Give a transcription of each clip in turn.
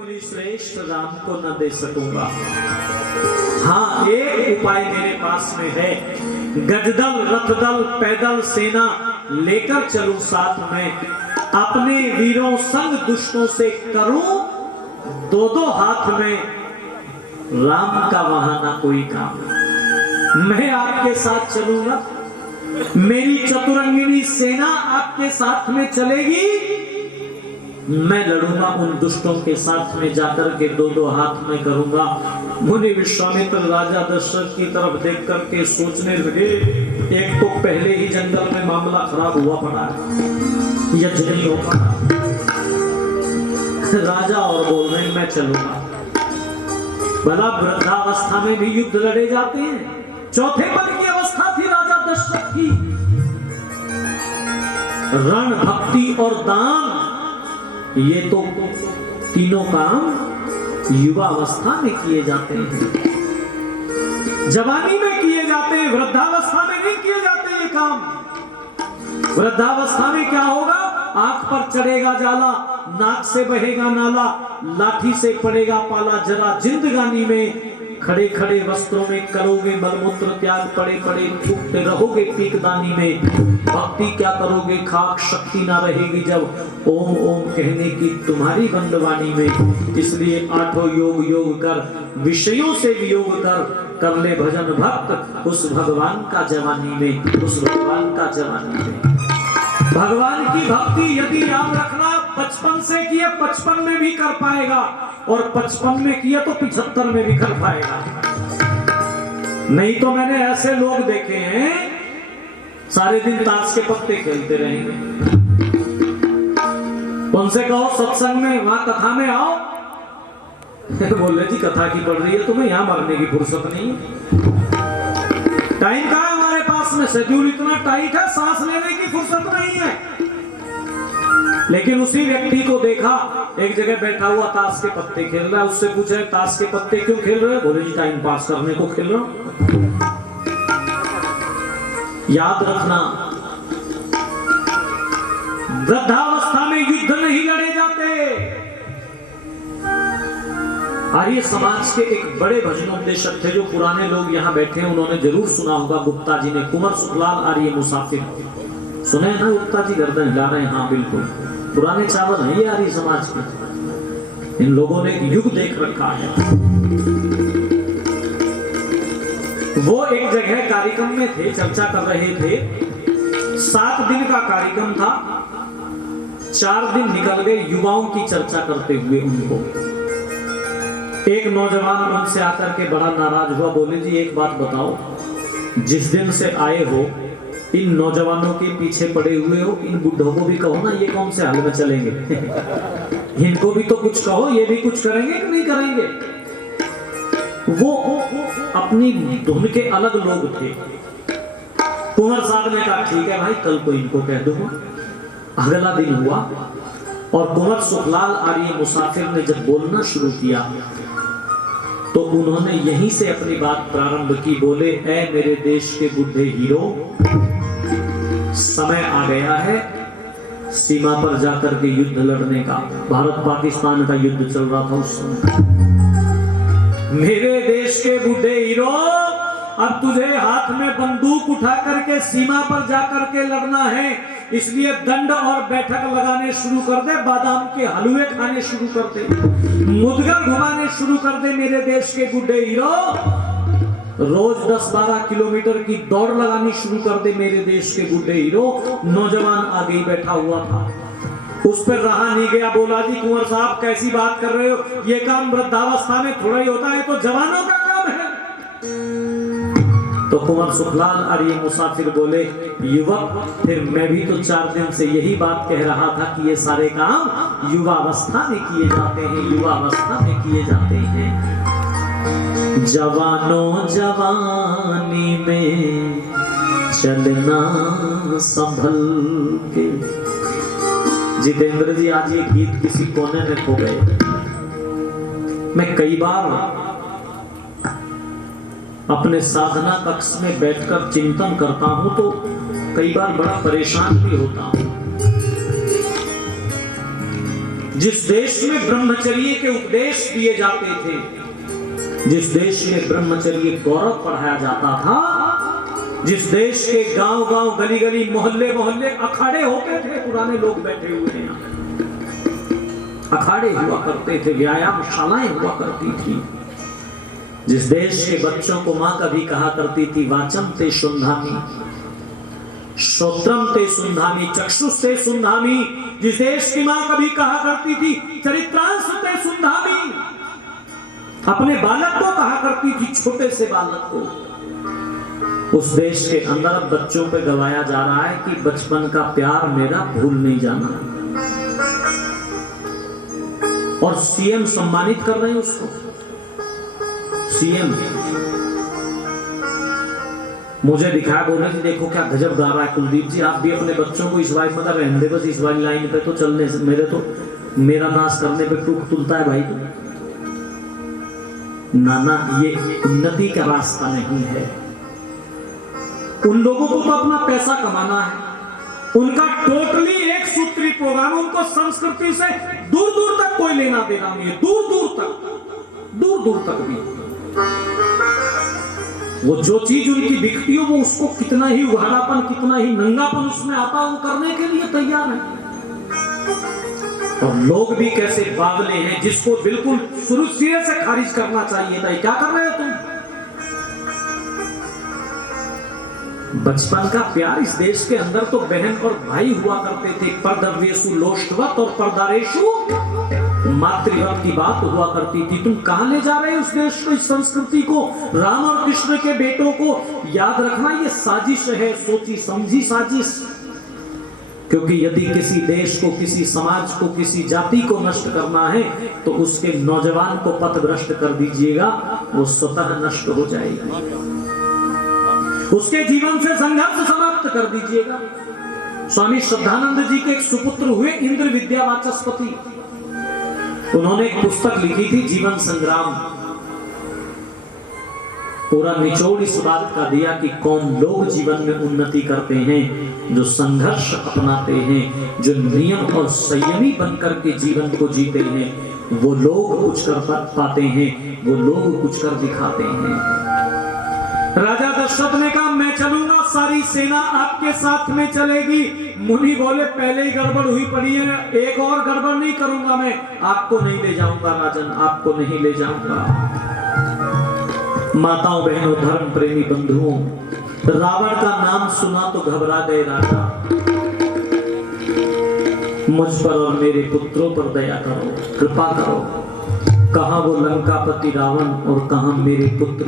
मुनि श्रेष्ठ राम को न दे सकूंगा। हाँ, एक उपाय मेरे पास में है, गजदल, रथदल, पैदल सेना लेकर चलूं साथ में, अपने वीरों संग दुष्टों से करूं दो दो हाथ में, राम का वहां ना कोई काम। मैं आपके साथ चलूंगा, मेरी चतुरंगिनी सेना आपके साथ में चलेगी, मैं लड़ूंगा उन दुष्टों के साथ में जाकर के दो दो हाथ में करूंगा। मुनि विश्वामित्र राजा दशरथ की तरफ देख करके सोचने लगे, एक तो पहले ही जंगल में मामला खराब हुआ पड़ा है, युद्ध नहीं हो पड़ा। राजा और बोल रहे हैं मैं चलूंगा। भला वृद्धावस्था में भी युद्ध लड़े जाते हैं। चौथे पद की अवस्था थी राजा दशरथ की। रण, भक्ति और दान, ये तो तीनों काम युवा अवस्था में किए जाते हैं, जवानी में किए जाते हैं, वृद्धावस्था में नहीं किए जाते ये काम। वृद्धावस्था में क्या होगा? आंख पर चढ़ेगा जाला, नाक से बहेगा नाला, लाठी से पड़ेगा पाला जरा। जिंदगानी में खड़े खड़े वस्त्रों में करोगे मलमूत्र त्याग, पड़े पड़े थूकते रहोगे पीकदानी में। भक्ति क्या करोगे? खाक शक्ति ना रहेगी जब ओम ओम कहने की तुम्हारी बंदवानी में। इसलिए आठों योग योग कर, विषयों से वियोग कर ले भजन भक्त उस भगवान का जवानी में, उस भगवान का जवानी में। भगवान की भक्ति यदि याद रखना, 55 से किए 55 में भी कर पाएगा, और 55 में किया तो 75 में भी कर पाएगा। नहीं तो मैंने ऐसे लोग देखे हैं सारे दिन ताश के पत्ते खेलते रहेंगे। उनसे कहो सत्संग में, वहां कथा में आओ, बोले जी कथा की पड़ रही है, तुम्हें यहां मरने की फुर्सत नहीं है। टाइम कहां है हमारे पास में? शेड्यूल इतना टाइट है, सांस लेने की फुर्सत नहीं है। लेकिन उसी व्यक्ति को देखा एक जगह बैठा हुआ ताश के पत्ते खेल रहा है। उससे पूछे ताश के पत्ते क्यों खेल रहे हो? बोले जी टाइम पास करने को खेल रहा हूं। याद रखना, वृद्धावस्था में युद्ध नहीं लड़े जाते। आर्य समाज के एक बड़े भजनोपदेशक थे, जो पुराने लोग यहाँ बैठे हैं उन्होंने जरूर सुना होगा, गुप्ता जी ने। कुंवर सुखलाल आर्य मुसाफिर सुने ना? गुप्ता जी गर्दन हिला रहे हैं। हाँ बिल्कुल, पुराने चावल हैं ये आर्य समाज के। इन लोगों ने युग देख रखा है। वो एक जगह कार्यक्रम में थे, चर्चा कर रहे थे। 7 दिन का कार्यक्रम था, 4 दिन निकल गए युवाओं की चर्चा करते हुए। उनको एक नौजवान उनसे आकर के बड़ा नाराज हुआ। बोले जी एक बात बताओ, जिस दिन से आए हो इन नौजवानों के पीछे पड़े हुए हो, इन बुढ़ों को भी कहो ना ये कौन से हाल में चलेंगे। इनको भी तो कुछ कहो, ये भी कुछ करेंगे कि नहीं करेंगे। वो अपनी धुन के अलग लोग थे। कुंवर साहब ने कहा ठीक है भाई, कल को इनको कह दूंगा। अगला दिन हुआ और कुंवर सुखलाल आर्य मुसाफिर ने जब बोलना शुरू किया तो उन्होंने यहीं से अपनी बात प्रारंभ की। बोले ऐ मेरे देश के बुढ़े हीरो, समय आ गया है सीमा पर जाकर के युद्ध लड़ने का। भारत पाकिस्तान का युद्ध चल रहा था उस समय। मेरे देश के बुढ़े हीरो, अब तुझे हाथ में बंदूक उठा करके सीमा पर जाकर के लड़ना है। इसलिए दंड और बैठक लगाने शुरू कर दे, बादाम के हलवे खाने शुरू कर दे, मुदगर घुमाने शुरू कर दे। मेरे देश के बुढ़े हीरो, रोज 10-12 किलोमीटर की दौड़ लगानी शुरू कर दे। मेरे देश के बुढ़े हीरो। नौजवान आगे ही बैठा हुआ था, उस पर रहा नहीं गया। बोला जी कुंवर साहब कैसी बात कर रहे हो, ये काम वृद्धावस्था में थोड़ा ही होता है, तो जवानों का काम है। तो कुंवर सुखलाल आर्य मुसाफिर बोले युवक, फिर मैं भी तो 4 दिन से यही बात कह रहा था कि ये सारे काम युवा अवस्था में किए जाते हैं, युवा अवस्था में किए जाते हैं। जवानों जवानी में चलना संभल के। जितेंद्र जी आज ये गीत किसी कोने में खो गए। मैं कई बार अपने साधना कक्ष में बैठकर चिंतन करता हूं तो कई बार बड़ा परेशान भी होता हूं। जिस देश में ब्रह्मचर्य के उपदेश दिए जाते थे, जिस देश में ब्रह्मचर्य गौरव पढ़ाया जाता था, जिस देश के गांव गांव गली गली मोहल्ले मोहल्ले अखाड़े होते थे, पुराने लोग बैठे हुए हैं, अखाड़े हुआ करते थे, व्यायामशालाएं हुआ करती थी, जिस देश के बच्चों को मां कभी कहा करती थी वाचम ते शुंधामी, श्रोत्रम ते शुंधामी, चक्षुष ते शुंधामी, जिस देश की मां कभी कहा करती थी चरित्रांश ते शुंधामी, अपने बालक को कहा करती थी, छोटे से बालक को, उस देश के अंदर बच्चों पे गवाया जा रहा है कि बचपन का प्यार मेरा भूल नहीं जाना, और सीएम सम्मानित कर रहे हैं उसको। सीएम मुझे दिखाया, बोले कि देखो क्या गजब गा रहा है कुलदीप जी, आप भी अपने बच्चों को इस बार मतलब रहने दे, बस इस वाली लाइन पे तो चलने से मेरा नाश करने पे टूक तुलता है भाई। नाना, ये उन्नति का रास्ता नहीं है। उन लोगों को तो अपना पैसा कमाना है, उनका टोटली एक सूत्री प्रोग्राम, उनको संस्कृति से दूर दूर तक कोई लेना देना नहीं है, दूर दूर तक भी। वो जो चीज उनकी दिखती हो, वो उसको कितना ही उघाड़ापन, कितना ही नंगापन उसमें आता, वो करने के लिए तैयार है। और लोग भी कैसे बावले हैं, जिसको बिल्कुल शुरू सिरे से खारिज करना चाहिए था, क्या कर रहे हो तुम? बचपन का प्यार इस देश के अंदर तो बहन और भाई हुआ करते थे, परदव्येषु लोष्टवत और परदारेषु मातृवत की बात हुआ करती थी। तुम कहां ले जा रहे हो उस देश को, इस संस्कृति को? राम और कृष्ण के बेटों को याद रखना, ये साजिश है, सोची समझी साजिश। क्योंकि यदि किसी देश को, किसी समाज को, किसी जाति को नष्ट करना है तो उसके नौजवान को पथभ्रष्ट कर दीजिएगा, वो स्वतः नष्ट हो जाएगा। उसके जीवन से संघर्ष समाप्त कर दीजिएगा। स्वामी श्रद्धानंद जी के एक सुपुत्र हुए इंद्र विद्या वाचस्पति, उन्होंने एक पुस्तक लिखी थी जीवन संग्राम। पूरा निचोड़ इस बात का दिया कि कौन लोग जीवन में उन्नति करते हैं, जो संघर्ष अपनाते हैं, जो नियम और संयमी बनकर के जीवन को जीते हैं, वो लोग कुछ कर पाते हैं, वो लोग कुछ कर दिखाते हैं। राजा दशरथ ने कहा मैं चलूंगा, सारी सेना आपके साथ में चलेगी। मुनि बोले पहले ही गड़बड़ हुई पड़ी है, एक और गड़बड़ नहीं करूंगा, मैं आपको नहीं ले जाऊंगा राजन, आपको नहीं ले जाऊंगा। माताओं बहनों धर्म प्रेमी बंधुओं, रावण का नाम सुना तो घबरा गए राजा। मुझ पर और मेरे पुत्रों पर दया करो, कृपा करो। कहां वो लंकापति रावण और कहां मेरे पुत्र,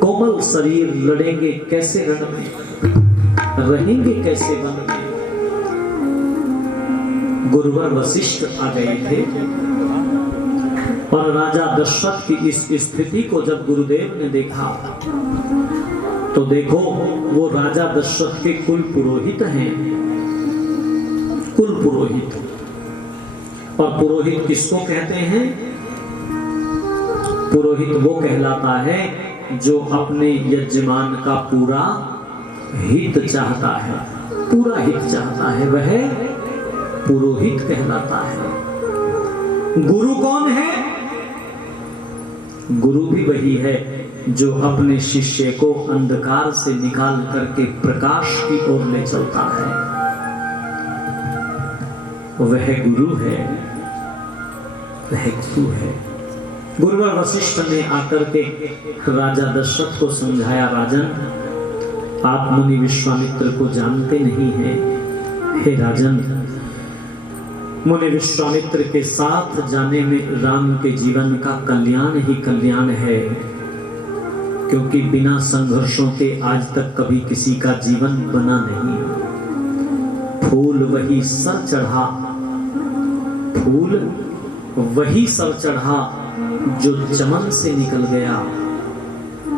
कोमल शरीर लड़ेंगे कैसे रण में, रहेंगे कैसे वन में। गुरुवर वशिष्ठ आ गए थे और राजा दशरथ की इस स्थिति को जब गुरुदेव ने देखा तो देखो, वो राजा दशरथ के कुल पुरोहित हैं, कुल पुरोहित। और पुरोहित किसको कहते हैं? पुरोहित वो कहलाता है जो अपने यजमान का पूरा हित चाहता है, पूरा हित चाहता है, वह पुरोहित कहलाता है। गुरु कौन है? गुरु भी वही है जो अपने शिष्य को अंधकार से निकाल करके प्रकाश की ओर ले चलता है, वह गुरु है, वह गुरु है। गुरुवर वशिष्ठ ने आकर के राजा दशरथ को समझाया, राजन आप मुनि विश्वामित्र को जानते नहीं हैं। हे राजन, मुनि विश्वामित्र के साथ जाने में राम के जीवन का कल्याण ही कल्याण है, क्योंकि बिना संघर्षों के आज तक कभी किसी का जीवन बना नहीं। फूल वही सर चढ़ा, फूल वही सर चढ़ा जो चमन से निकल गया,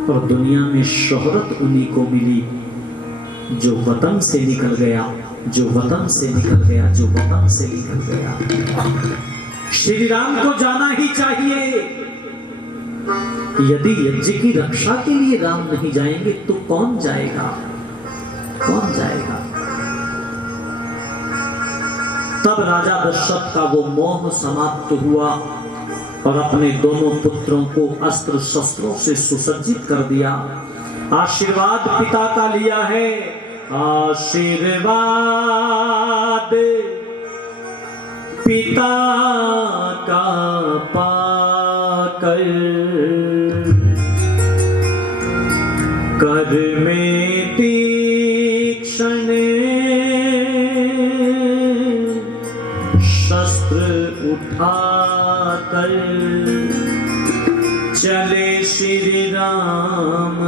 और दुनिया में शोहरत उन्हीं को मिली जो वतन से निकल गया, जो वतन से निकल गया, जो वतन से निकल गया। श्री राम को जाना ही चाहिए। यदि यज्ञ की रक्षा के लिए राम नहीं जाएंगे तो कौन जाएगा? कौन जाएगा? तब राजा दशरथ का वो मोह समाप्त हुआ और अपने दोनों पुत्रों को अस्त्र शस्त्रों से सुसज्जित कर दिया। आशीर्वाद पिता का लिया है, आशीर्वाद पिता का पाकर कर में तीक्ष्ण शस्त्र उठाकर चले श्री राम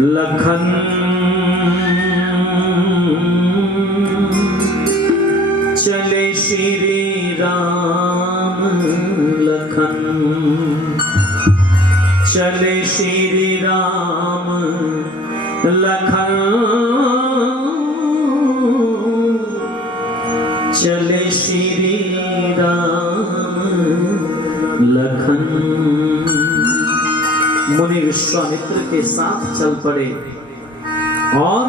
लखन। चले श्री राम लखन, चले श्री राम लखन, चले श्री राम लखन। मुनि विश्वामित्र के साथ चल पड़े और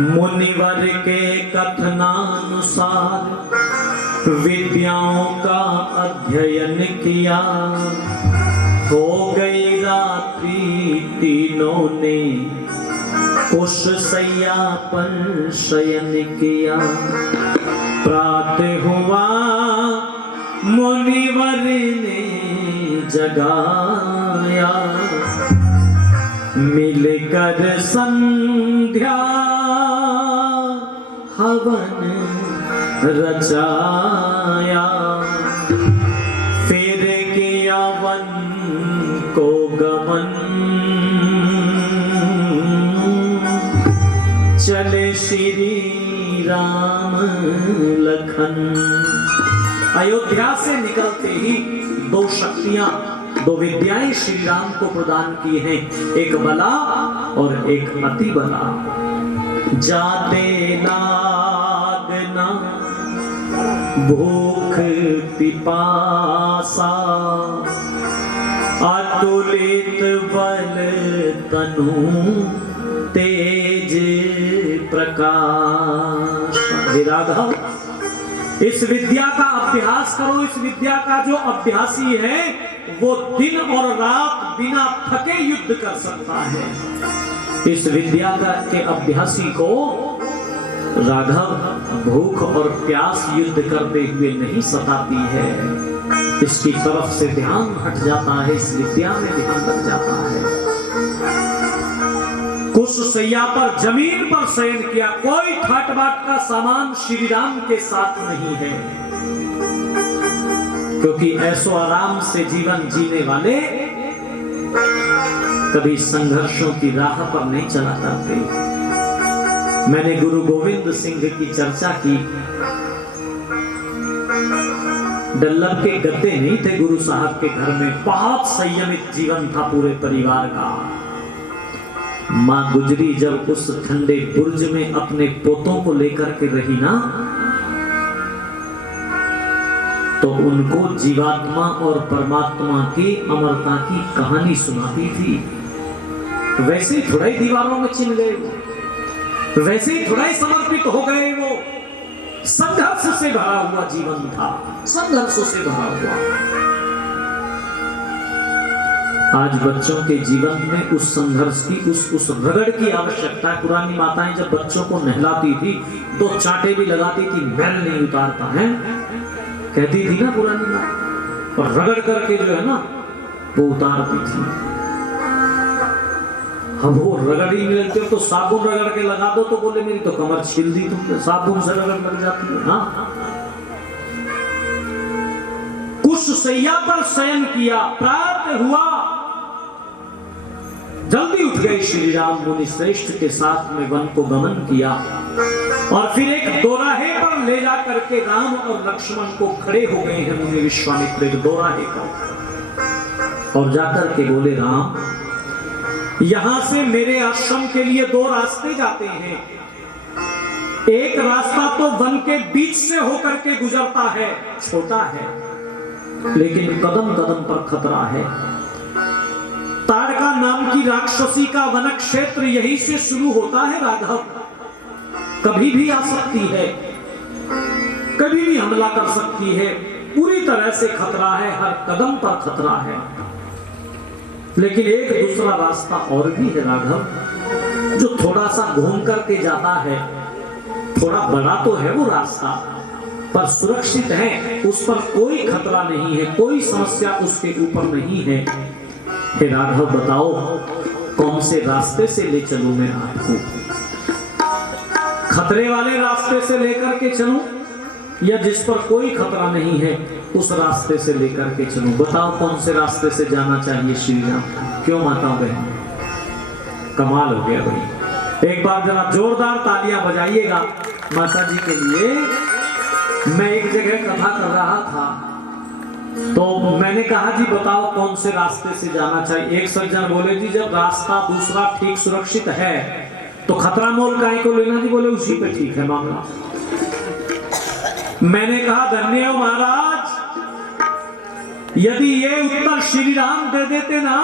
मुनिवर के कथनानुसार विद्याओं का अध्ययन किया। हो गई रात्रि, तीनों ने उस सैया पर शयन किया। प्रातः हुआ मुनिवर ने जगाया, मिलकर संध्या हवन रचाया। फिर किया वन को गमन, चले श्री राम लखन। अयोध्या से निकलते ही दो शक्तियां, दो विद्याएं श्री राम को प्रदान की हैं, एक बला और एक अति बला। जाते लागना भूख पिपासा, अतुलित बल तनु तेज प्रकाश। राघव, इस विद्या का अभ्यास करो। इस विद्या का जो अभ्यासी है वो दिन और रात बिना थके युद्ध कर सकता है। इस विद्या के अभ्यासी को राघव भूख और प्यास युद्ध करते हुए नहीं सताती है। इसकी तरफ से ध्यान हट जाता है, इस विद्या में ध्यान लग जाता है। कुछ सैया पर जमीन पर शयन किया, कोई ठाट बाट का सामान श्री राम के साथ नहीं है, क्योंकि ऐसो आराम से जीवन जीने वाले कभी संघर्षों की राह पर नहीं चला करते। मैंने गुरु गोविंद सिंह की चर्चा की। डल्लब के गद्दे नहीं थे गुरु साहब के घर में, बहुत संयमित जीवन था पूरे परिवार का। मां गुजरी जब उस ठंडे बुर्ज में अपने पोतों को लेकर के रही ना, तो उनको जीवात्मा और परमात्मा की अमरता की कहानी सुनाती थी। वैसे ही थोड़ा ही दीवारों में चिन गए वो, वैसे ही थोड़ा ही समर्पित हो गए वो। संघर्ष से भरा हुआ जीवन था, संघर्षों से भरा हुआ। आज बच्चों के जीवन में उस संघर्ष की, उस रगड़ की आवश्यकता है। पुरानी माताएं जब बच्चों को नहलाती थी तो चांटे भी लगाती थी, मैल नहीं उतारता है, कहती थी ना पुरानी माँ, और रगड़ करके जो है ना वो उतारती थी। अब वो रगड़ ही नहीं लगते तो साबुन रगड़ के लगा दो तो बोले मेरी तो कमर छील दी तुमने, साबुन से रगड़ लग जाती है। हाँ, कुछ सैया पर शयन किया, प्रातः हुआ, जल्दी उठ गए श्री राम मुनि श्रेष्ठ के साथ में वन को गमन किया और फिर एक दोराहे पर ले जा करके राम और लक्ष्मण को खड़े हो गए हैं मुनि विश्वामित्र एक दोराहे पर, और जाकर के बोले राम, यहां से मेरे आश्रम के लिए दो रास्ते जाते हैं। एक रास्ता तो वन के बीच से होकर के गुजरता है, छोटा है लेकिन कदम कदम पर खतरा है। ताड़का नाम की राक्षसी का वन क्षेत्र यहीं से शुरू होता है राघव, कभी भी आ सकती है। कभी भी हमला कर सकती है, पूरी तरह से खतरा है, हर कदम पर खतरा है। लेकिन एक दूसरा रास्ता और भी है राघव, जो थोड़ा सा घूम करके जाता है। थोड़ा बड़ा तो है वो रास्ता, पर सुरक्षित है, उस पर कोई खतरा नहीं है, कोई समस्या उसके ऊपर नहीं है। हे राघव बताओ, कौन से रास्ते से ले चलूं मैं आपको? खतरे वाले रास्ते से लेकर के चलूं या जिस पर कोई खतरा नहीं है उस रास्ते से लेकर के चलूं? बताओ कौन से रास्ते से जाना चाहिए श्री राम? क्यों माता बहन, कमाल हो गया भाई। एक बार जरा जोरदार तालियां बजाइएगा माता जी के लिए। मैं एक जगह कथा कर रहा था, तो मैंने कहा जी बताओ कौन से रास्ते से जाना चाहिए। एक सज्जन बोले जी जब रास्ता दूसरा ठीक सुरक्षित है तो खतरा मोल काहे को लेना जी? बोले उसी पे ठीक है मामला। मैंने कहा धन्य हो महाराज, यदि ये उत्तर श्री राम दे देते ना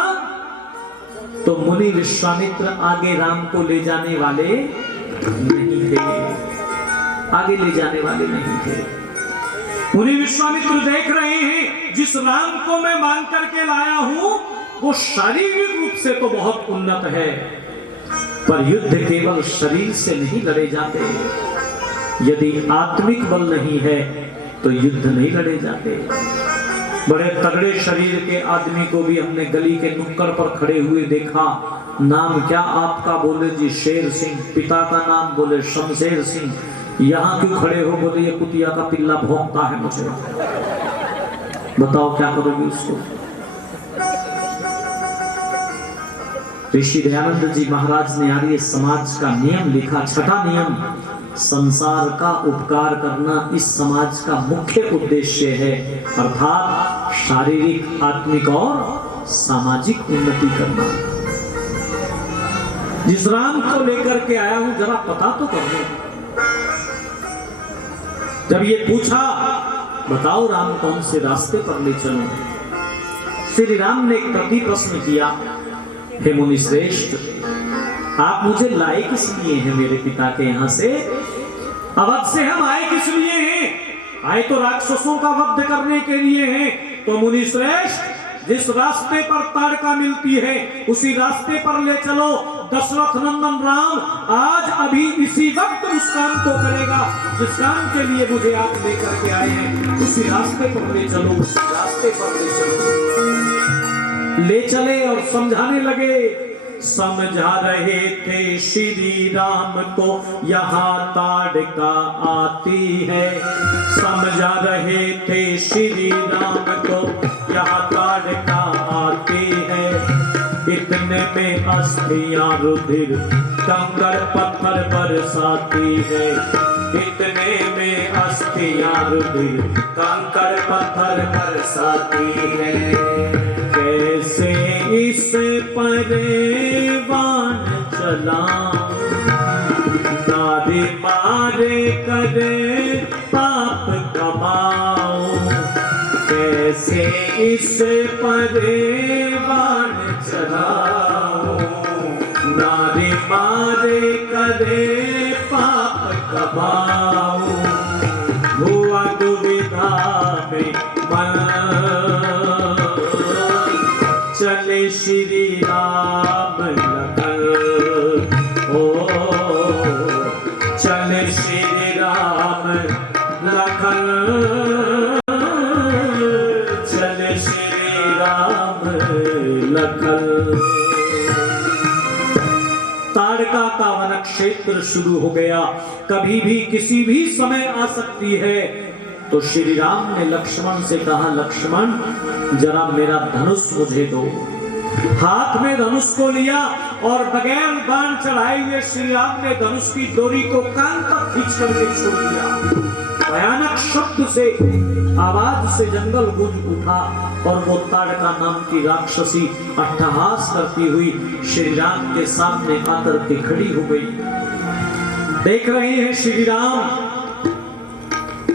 तो मुनि विश्वामित्र आगे राम को ले जाने वाले नहीं थे, आगे ले जाने वाले नहीं थे। मुनि विश्वामित्र देख रहे हैं जिस राम को मैं मान करके लाया हूं वो शारीरिक रूप से तो बहुत उन्नत है, पर युद्ध केवल शरीर से नहीं लड़े जाते। यदि आत्मिक बल नहीं है तो युद्ध नहीं लड़े जाते। बड़े तगड़े शरीर के आदमी को भी हमने गली के नुक्कड़ पर खड़े हुए देखा। नाम क्या आपका? बोले जी शेर सिंह। पिता का नाम? बोले शमशेर सिंह। यहाँ क्यों खड़े हो? बोले ये कुतिया का पिल्ला भौंकता है मुझे। बताओ क्या करोगे उसको? ऋषि दयानंद जी महाराज ने आर्य समाज का नियम लिखा, छठा नियम, संसार का उपकार करना इस समाज का मुख्य उद्देश्य है, अर्थात शारीरिक, आत्मिक और सामाजिक उन्नति करना। जिस राम को लेकर के आया हूं जरा पता तो कर लो। जब ये पूछा बताओ राम कौन से रास्ते पर ले चलूं, श्री राम ने एक प्रति प्रश्न किया, हे मुनि श्रेष्ठ, आप मुझे लाए किस लिए हैं मेरे पिता के यहाँ से? अवध से हम आए किस लिए हैं? आए तो राक्षसों का वध करने के लिए हैं। तो मुनि श्रेष्ठ जिस रास्ते पर ताड़का मिलती है उसी रास्ते पर ले चलो। दशरथ नंदन राम आज अभी इसी वक्त उस काम को करेगा जिस काम के लिए मुझे आप लेकर के आए हैं। उसी रास्ते पर ले चलो, उसी रास्ते पर ले चलो। ले चले और समझाने लगे। समझा रहे थे श्री राम को यहाँ ताड़का आती है। समझा रहे थे श्री राम को यहाँ ताड़का आती है। इतने में अस्थियां रुधिर कंकड़ पत्थर बरसाती है। इतने में अस्थियां रुधिर कंकड़ पत्थर बरसाती है। कैसे इस परेवान चला, नारी मारे करे पाप कमाओ। कैसे इस परेवान चलाओ, नारी मारे करे पाप कमाओ। हुआ दुविधा में मन चले श्री राम लखन, ओ चले श्री राम लखन, चले श्री राम लखन। ताड़का का वन क्षेत्र शुरू हो गया, कभी भी किसी भी समय आ सकती है। तो श्री राम ने लक्ष्मण से कहा, लक्ष्मण जरा मेरा धनुष मुझे दो। हाथ में धनुष को लिया और बगैर बाण चढ़ाए हुए श्री राम ने धनुष की डोरी को कान तक खींच करके छोड़ दिया। भयानक शब्द से, आवाज से जंगल गूंज उठा और वो ताड़का नाम की राक्षसी अट्टहास करती हुई श्री राम के सामने आकर के खड़ी हो गई। देख रहे हैं श्री राम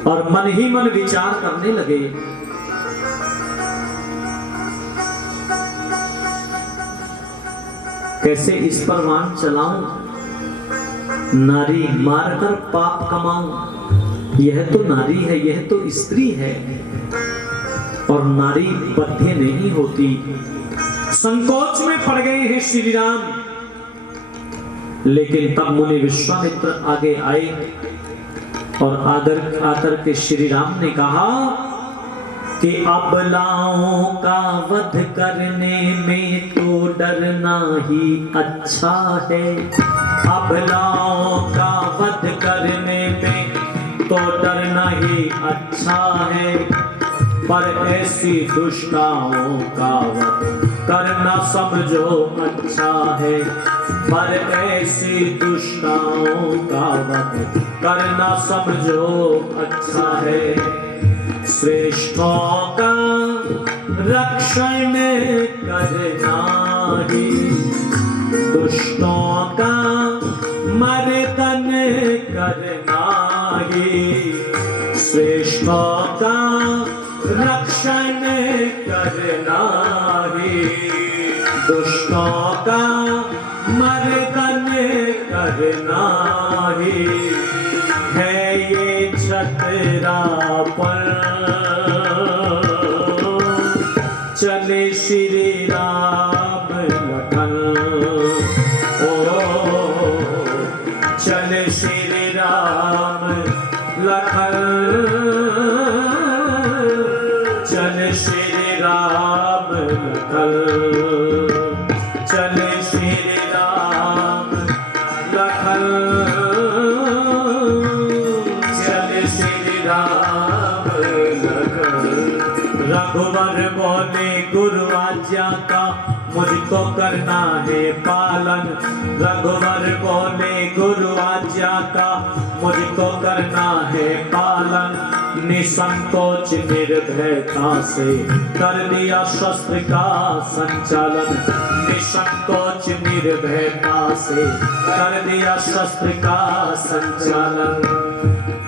और मन ही मन विचार करने लगे, कैसे इस पर बाण चलाऊं, नारी मारकर पाप कमाऊं। यह तो नारी है, यह तो स्त्री है, और नारी बद्ध नहीं होती। संकोच में पड़ गए हैं श्री राम। लेकिन तब मुनि विश्वामित्र आगे आए और आकर के श्री राम ने कहा कि अबलाओं का वध करने में तो डरना ही अच्छा है। अबलाओं का वध करने में तो डरना ही अच्छा है, पर ऐसी दुष्टाओं का वध करना समझो अच्छा है। पर ऐसी दुष्टाओं का वध करना समझो अच्छा है। श्रेष्ठों का रक्षण करना ही, दुष्टों का मर्दन करना ही। श्रेष्ठों का रक्षण करना ही, दुष्टों का मर्दन करना ही है ये छतरापन। चले श्री राम लखन, ओ चले श्री राम लखन, चले श्री राम लखन, चले श्री राम लखन, चले श्री राम लखन। रघुवर बोले गुरु आज्ञा का मुझको करना है पालन। रघुवर बोले गुरु आज्ञा का मुझको करना है पालन। निसंकोच निर्भयता से कर दिया शस्त्र का संचालन। निसंकोच निर्भयता से कर दिया शस्त्र का संचालन।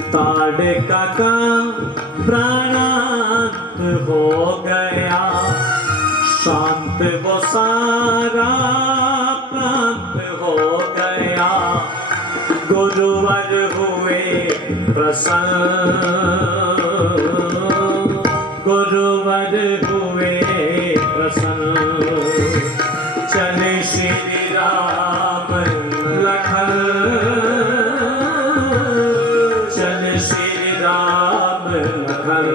ताड़का का प्राणांत हो गया, शांत वो सारा प्रांत हो गया। गुरुवर हुए प्रसन्न, गुरुवर हुए प्रसन्न। चले श्री राम लखन, चले श्री राम लखन,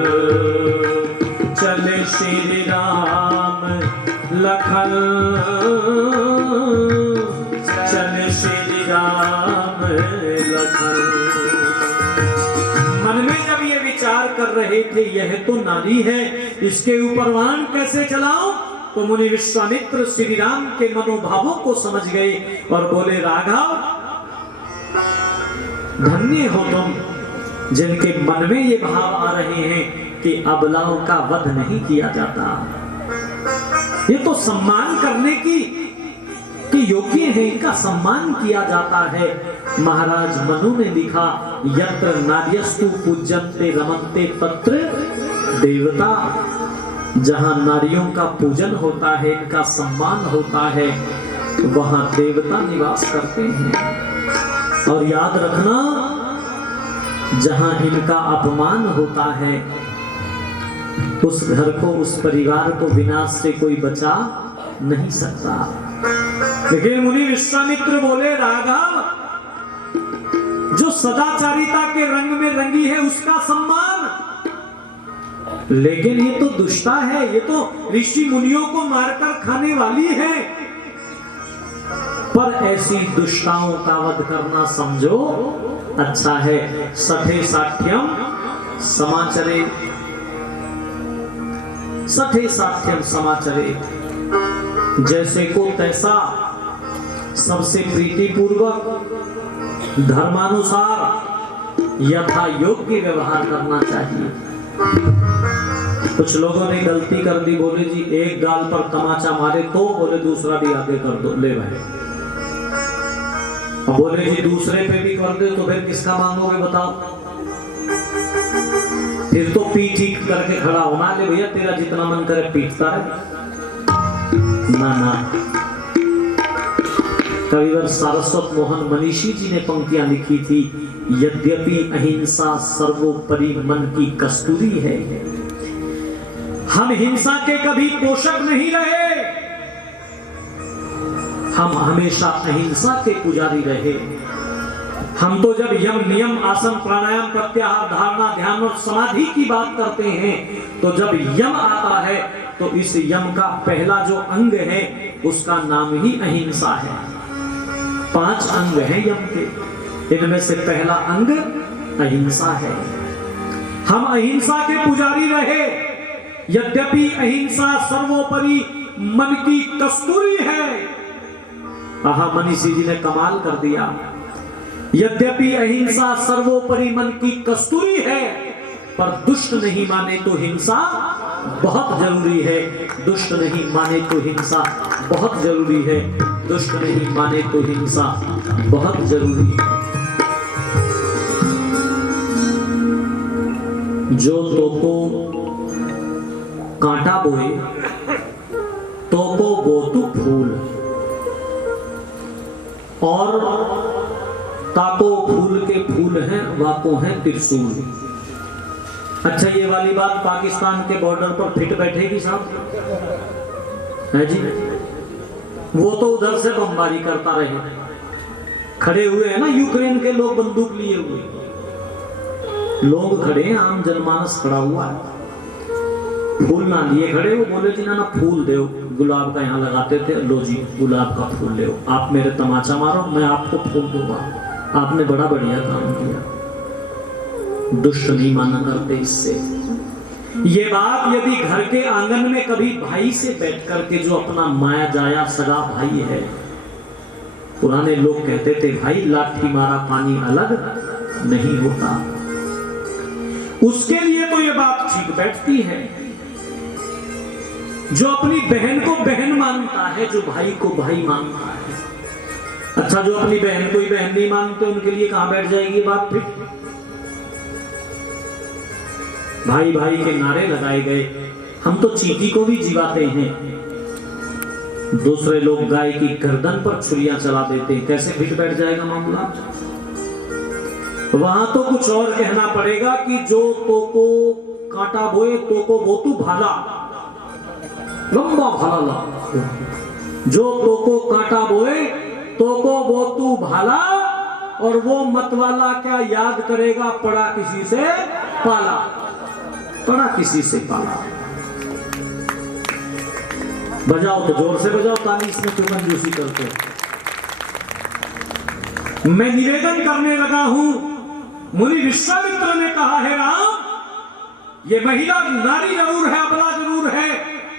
चले श्री राम लखन, चले श्री राम लखन। मन में जब ये विचार कर रहे थे यह तो नारी है, इसके ऊपर वाण कैसे चलाओ, तो मुनि विश्वामित्र श्री राम के मनोभावों को समझ गए और बोले राघव धन्य हो तुम जिनके मन में ये भाव आ रहे हैं कि अबलाओं का वध नहीं किया जाता। ये तो सम्मान करने की योग्य है, इनका सम्मान किया जाता है। महाराज मनु ने लिखा यत्र नार्यस्तु पूज्यन्ते रमन्ते तत्र देवता। जहां नारियों का पूजन होता है, इनका सम्मान होता है, वहां देवता निवास करते हैं। और याद रखना जहां इनका अपमान होता है उस घर को, उस परिवार को विनाश से कोई बचा नहीं सकता। लेकिन मुनि विश्वामित्र बोले राघव जो सदाचारिता के रंग में रंगी है उसका सम्मान, लेकिन ये तो दुष्टा है, ये तो ऋषि मुनियों को मारकर खाने वाली है। पर ऐसी दुष्टाओं का वध करना समझो अच्छा है। सठे साठ्यम समाचरे, सठे साठ्यम समाचरे। जैसे को तैसा सबसे प्रीति पूर्वक धर्मानुसार यथा योग्य व्यवहार करना चाहिए। कुछ लोगों ने गलती कर दी, बोले जी एक गाल पर तमाचा मारे तो बोले दूसरा भी आगे कर दो, ले भाई। अब बोले जी दूसरे पे भी कर दे तो फिर किसका मांगोगे बताओ। फिर तो पीठ ठीक करके खड़ा होना, ले भैया तेरा जितना मन करे पीटता है ना ना। कविवर सारस्वत मोहन मनीषी जी ने पंक्तियां लिखी थी, यद्यपि अहिंसा सर्वोपरि मन की कस्तूरी है। हम हिंसा के कभी पोषक नहीं रहे, हम हमेशा अहिंसा के पुजारी रहे। हम तो जब यम नियम आसन प्राणायाम प्रत्याहार धारणा ध्यान और समाधि की बात करते हैं, तो जब यम आता है तो इस यम का पहला जो अंग है उसका नाम ही अहिंसा है। 5 अंग हैं यम के, इनमें से पहला अंग अहिंसा है। हम अहिंसा के पुजारी रहे, यद्यपि अहिंसा सर्वोपरि मन की कस्तूरी है। मनीषी जी ने कमाल कर दिया। यद्यपि अहिंसा सर्वोपरि मन की कस्तूरी है, पर दुष्ट नहीं माने तो हिंसा बहुत जरूरी है। दुष्ट नहीं माने तो हिंसा बहुत जरूरी है। दुष्ट नहीं माने तो हिंसा बहुत जरूरी है। जो तो को कांटा बोए तो को बोतु फूल, और ताको फूल के फूल हैं वाको हैं त्रिशूल। अच्छा, ये वाली बात पाकिस्तान के बॉर्डर पर फिट बैठेगी साहब, है जी? वो तो उधर से बमबारी करता रहे, खड़े हुए हैं ना यूक्रेन के लोग बंदूक लिए हुए, लोग खड़े हैं, आम जनमानस खड़ा हुआ है, फूल ना लिए खड़े, वो बोले जी ना फूल दो, गुलाब का यहाँ लगाते थे, लो जी गुलाब का फूल ले, आप मेरे तमाचा मारो मैं आपको फूल दूंगा। आपने बड़ा बढ़िया काम किया। दुष्ट नहीं माना करते इससे। ये बात यदि घर के आंगन में कभी भाई से बैठ करके, जो अपना माया जाया सगा भाई है, पुराने लोग कहते थे भाई लाठी मारा पानी अलग नहीं होता, उसके लिए तो ये बात ठीक बैठती है। जो अपनी बहन को बहन मानता है, जो भाई को भाई मानता है। अच्छा, जो अपनी बहन को ही बहन नहीं मानते, उनके लिए कहां बैठ जाएगी बात फिर? भाई भाई के नारे लगाए गए। हम तो चींटी को भी जिवाते हैं, दूसरे लोग गाय की गर्दन पर छुरियां चला देते हैं, कैसे फिट बैठ जाएगा मामला? वहां तो कुछ और कहना पड़ेगा कि जो तो को कांटा बोए तो को बोतु भाला, लंबा भाला ला, जो तो को कांटा बोए तो को बोतु भाला, और वो मतवाला क्या याद करेगा, पड़ा किसी से पाला, पड़ा किसी से पाला। बजाओ तो जोर से बजाओ ताली, इसमें क्यों कंजूसी करते? मैं निवेदन करने लगा हूं, मुनि विश्वामित्र ने कहा है राम, ये महिला नारी जरूर है, अबला जरूर है,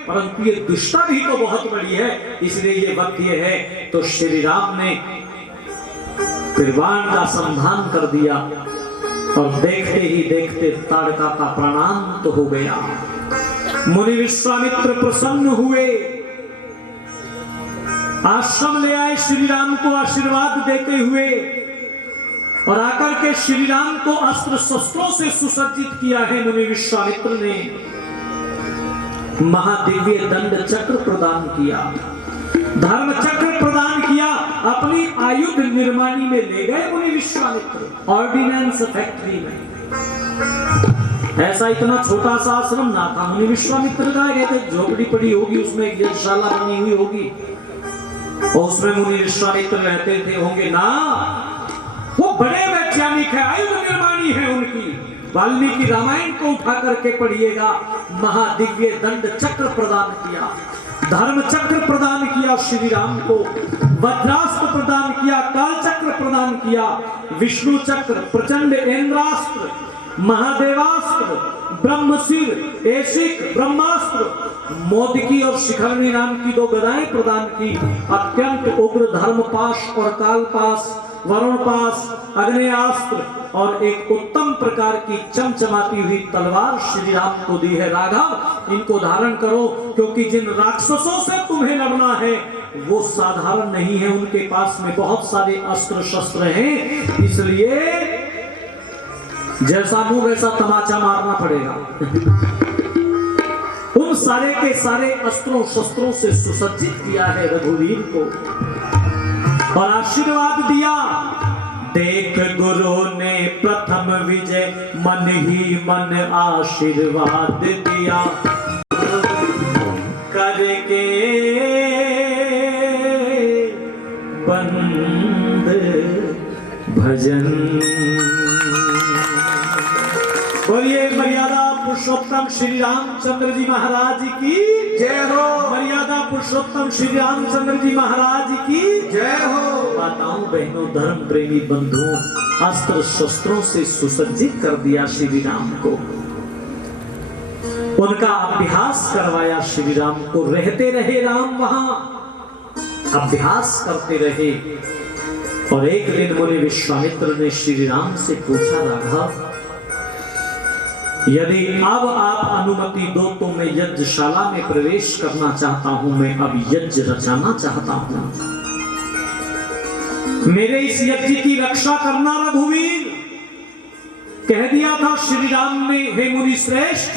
परंतु ये दुष्टा भी तो बहुत बड़ी है, इसलिए ये वक्त ये है। तो श्री राम ने निर्वाण का संधान कर दिया, और देखते ही देखते ताड़का का प्राणांत हो गया। मुनि विश्वामित्र प्रसन्न हुए, आश्रम ले आए श्री राम को आशीर्वाद देते हुए, और आकर के श्री राम को अस्त्र शस्त्रों से सुसज्जित किया है। मुनि विश्वामित्र ने महादिव्य दंड चक्र प्रदान किया, धर्म चक्र प्रदान किया, अपनी आयुध निर्माणी में ले गए मुनि विश्वामित्र, ऑर्डिनेंस फैक्ट्री में। ऐसा इतना छोटा सा आश्रम ना था मुनि विश्वामित्र का, कहते झोपड़ी पड़ी होगी, उसमें एक यज्ञशाला बनी हुई होगी, और उसमें मुनि विश्वामित्र रहते थे होंगे ना। वो बड़े वैज्ञानिक है, आयुध निर्माणी है उनकी। वाल्मीकि रामायण को उठा करके पढ़िएगा, महादिव्य दंड चक्र प्रदान किया, धर्म चक्र प्रदान किया श्री राम को, वज्रास्त्र प्रदान किया, काल चक्र प्रदान किया, विष्णु चक्र, प्रचंड इंद्रास्त्र, महादेवास्त्र, ब्रह्मशिर, ऐशिक, ब्रह्मास्त्र, मोदकी और शिखरणी नाम की 2 गदाएं प्रदान की। अत्यंत उग्र धर्मपाश और कालपास, वरुण पास, अग्नेयास्त्र, और एक उत्तम प्रकार की चमचमाती हुई तलवार श्री राम को दी है। राघव, इनको धारण करो, क्योंकि जिन राक्षसों से तुम्हें लड़ना है वो साधारण नहीं है, उनके पास में बहुत सारे अस्त्र शस्त्र हैं, इसलिए जैसा मुंह वैसा तमाचा मारना पड़ेगा। उन सारे के सारे अस्त्रों शस्त्रों से सुसज्जित किया है रघुवीर को। और आशीर्वाद दिया। देख गुरु ने प्रथम विजय मन ही मन आशीर्वाद दिया। करके बंद भजन। बोलिए मर्यादा पुरुषोत्तम श्री रामचंद्र जी महाराज की जय हो। मर्यादा पुरुषोत्तम श्री रामचंद्र जी महाराज की जय हो। माताओं बहनों धर्म प्रेमी बंधुओं, अस्त्र शस्त्रों से सुसज्जित कर दिया श्री राम को। उनका अभ्यास करवाया श्री राम को। रहते रहे राम वहां, अभ्यास करते रहे। और एक दिन मुनि विश्वामित्र ने श्री राम से पूछा, राघव यदि अब आप अनुमति दो तो मैं यज्ञशाला में प्रवेश करना चाहता हूं। मैं अब यज्ञ रचाना चाहता हूं। मेरे इस यज्ञ की रक्षा करना रघुवीर। कह दिया था श्री राम ने, हे मुनि श्रेष्ठ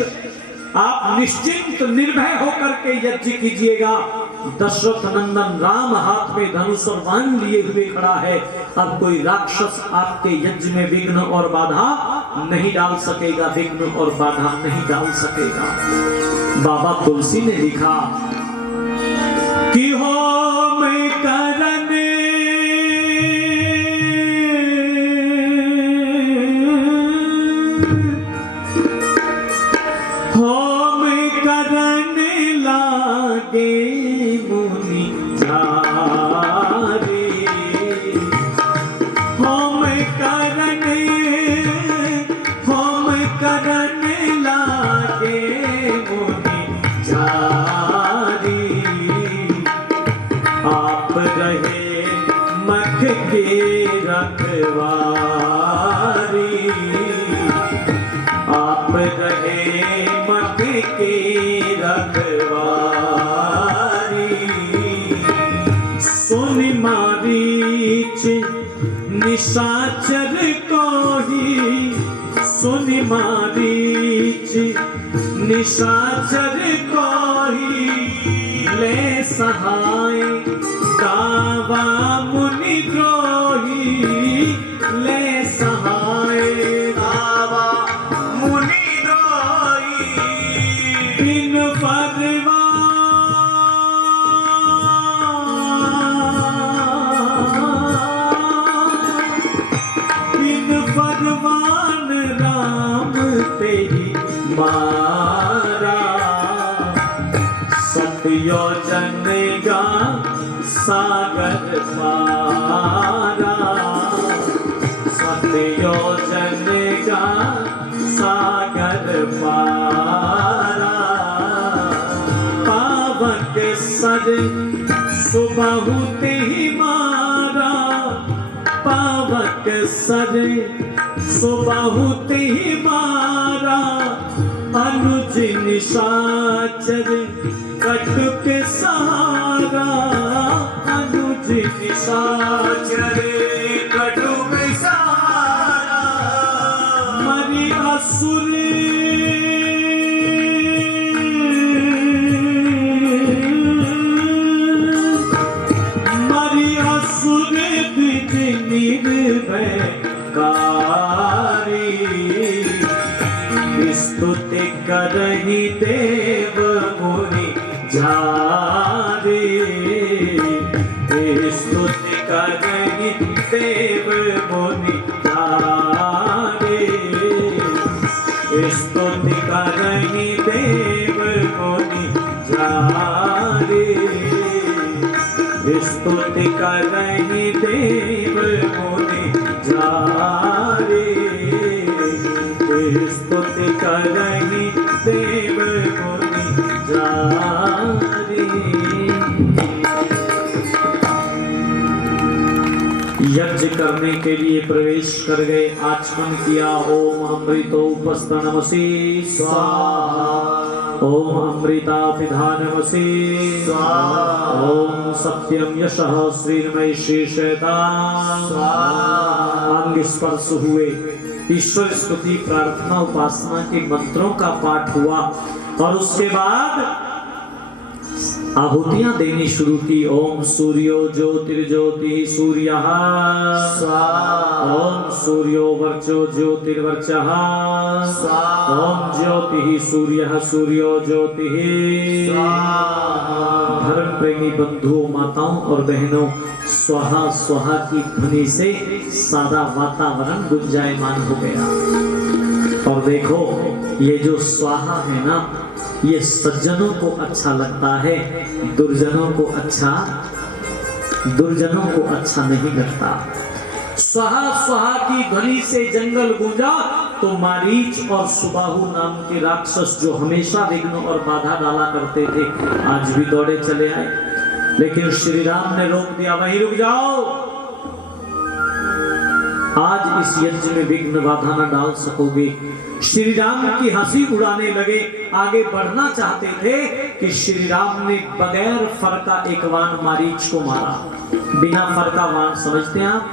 आप निश्चिंत निर्भय होकर के यज्ञ कीजिएगा। दशरथ नंदन राम हाथ में धनुष और बाण लिए हुए खड़ा है। अब कोई राक्षस आपके यज्ञ में विघ्न और बाधा नहीं डाल सकेगा, विघ्न और बाधा नहीं डाल सकेगा। बाबा तुलसी ने लिखा कि हो मैं करने मुनि जारे। हम करने लागे मुनि जारे। आप रहे मख के रखवारी। आप रहे मख के रखवारी। सुन मारीच निशाचर को ही। सुन मारीच निशाचर को ही। ले सहाय दावा मुनि द्रोही। ले सहाय दावा मुनि द्रोही। बिन परवा भगवान राम तेरी मारा। सतयोजन का सागर पारा। सतयोजन का सागर पारा। पावक सर सुबहुत ही मारा। पावक सर सुबहुत ही मारा। अनुज निशाचर कटुक सारा। अनुज निशाचर कटुक सारा। मरि असुर मरि असुर निर्भय कारी। स्तुति करहि देव मुनि झारे। स्तुति करहि देव मुनि झारे। स्तुति करहि देव मुनि झारे। स्तुति करहि देव मुनि झारे। स्तुति करहि देव मुनि झारे। यज्ञ करने के लिए प्रवेश कर गए। आचमन किया। ओम अमृतोपस्थ नमसि स्वाहा। ओम अमृतापिधानमसि स्वाहा। ओम सत्यम यशः श्रीर्मय श्रीशेता स्वाहा। अंग स्पर्श हुए। ईश्वर स्तुति प्रार्थना उपासना के मंत्रों का पाठ हुआ और उसके बाद आहुतियां देनी शुरू की। ओम सूर्यो ज्योतिर्ज्योति सूर्यः स्वाहा, ओम सूर्यो वर्चो ज्योतिर्वर्चः स्वाहा, ओम ज्योतिः सूर्यः सूर्यो ज्योतिः स्वाहा। धर्म प्रेमी बंधुओं, माताओं और बहनों, स्वाहा स्वाहा की ध्वनि से सादा वातावरण गुंजायमान हो गया। और देखो, ये जो स्वाहा है ना, ये सज्जनों को अच्छा लगता है, दुर्जनों को अच्छा नहीं लगता। स्वाहा स्वाहा की ध्वनि से जंगल गूंजा तो मारीच और सुबाहु नाम के राक्षस, जो हमेशा विघ्न और बाधा डाला करते थे, आज भी दौड़े चले आए। लेकिन श्री राम ने रोक दिया, वहीं रुक जाओ, आज इस यज्ञ में विघ्न बाधा न डाल सकोगे। श्री राम की हंसी उड़ाने लगे, आगे बढ़ना चाहते थे कि श्री राम ने बगैर फर का एक वाण मारीच को मारा। बिना फर का वाण समझते हैं आप,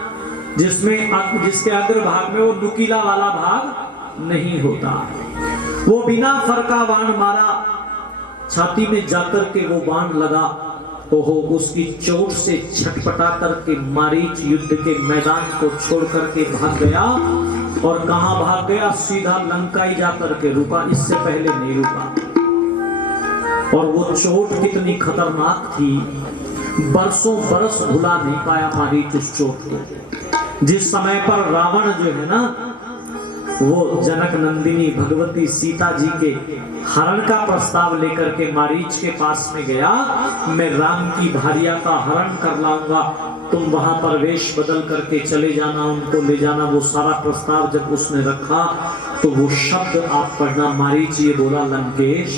जिसके अग्रभाग में वो नुकीला वाला भाग नहीं होता, वो बिना फर का वाण मारा। छाती में जाकर के वो बाण लगा, ओहो, उसकी चोट से छटपटा करके मारीच युद्ध के मैदान को छोड़ करके भाग गया। और कहां भाग गया? सीधा लंका ही जाकर के रुका, इससे पहले नहीं रुका। और वो चोट कितनी खतरनाक थी, बरसों बरस भुला नहीं पाया मारीच उस चोट को। जिस समय पर रावण जो है ना, वो जनक नंदिनी भगवती सीता जी के हरण का प्रस्ताव लेकर के मारीच के पास में गया, मैं राम की भार्या का हरण कर लाऊंगा, तुम वहां पर वेश बदल करके चले जाना, उनको ले जाना। वो सारा प्रस्ताव जब उसने रखा तो वो शब्द आप पढ़ना, मारीच ये बोला, लंकेश,